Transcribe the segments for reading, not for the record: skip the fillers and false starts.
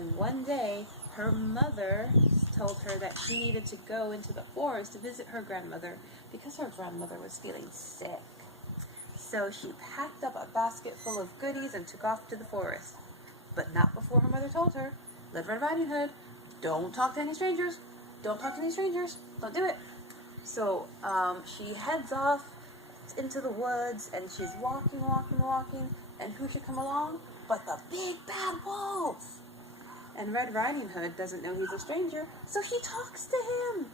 And one day, her mother told her that she needed to go into the forest to visit her grandmother because her grandmother was feeling sick. So she packed up a basket full of goodies and took off to the forest. But not before her mother told her, Little Red Riding Hood, don't talk to any strangers. Don't talk to any strangers. Don't do it. So she heads off into the woods, and she's walking, and who should come along but the big bad wolf. And Red Riding Hood doesn't know he's a stranger, so he talks to him.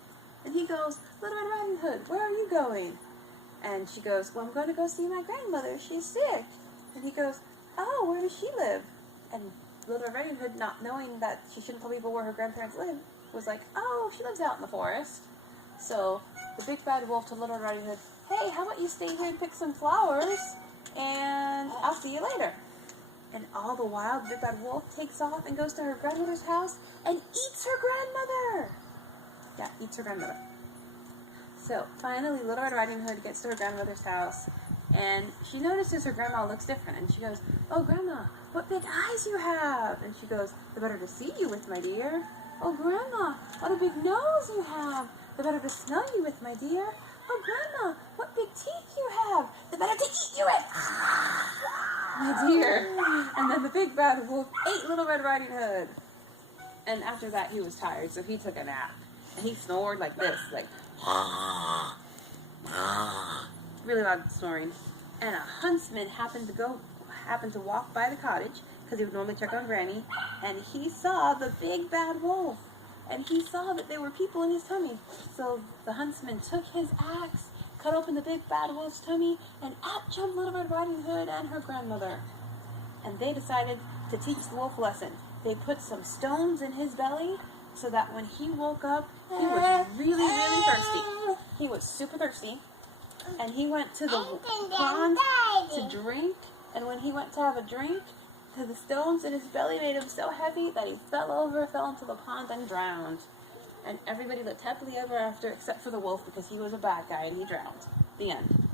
And he goes, Little Red Riding Hood, where are you going? And she goes, well, I'm going to go see my grandmother. She's sick. And he goes, oh, where does she live? And Little Red Riding Hood, not knowing that she shouldn't tell people where her grandparents live, was like, oh, she lives out in the forest. So the big bad wolf told Little Red Riding Hood, hey, how about you stay here and pick some flowers, and I'll see you later. And all the while, the big bad wolf takes off and goes to her grandmother's house and eats her grandmother. Yeah, eats her grandmother. So finally, Little Red Riding Hood gets to her grandmother's house, and she notices her grandma looks different, and she goes, oh, Grandma, what big eyes you have. And she goes, the better to see you with, my dear. Oh, Grandma, what a big nose you have. The better to smell you with, my dear. Oh, Grandma, what big teeth you have. The better to eat you with. My dear. And then the big bad wolf ate Little Red Riding Hood. And after that, he was tired, so he took a nap. And he snored like this, like, really loud snoring. And a huntsman happened to walk by the cottage, because he would normally check on Granny, and he saw the big bad wolf. And he saw that there were people in his tummy. So the huntsman took his axe, cut open the big bad wolf's tummy, and out jumped Little Red Riding Hood and her grandmother. And they decided to teach the wolf a lesson. They put some stones in his belly so that when he woke up, he was really thirsty. He was super thirsty. And he went to the pond to drink. And when he went to have a drink, the stones in his belly made him so heavy that he fell into the pond and drowned. And everybody lived happily ever after except for the wolf, because he was a bad guy and he drowned. The end.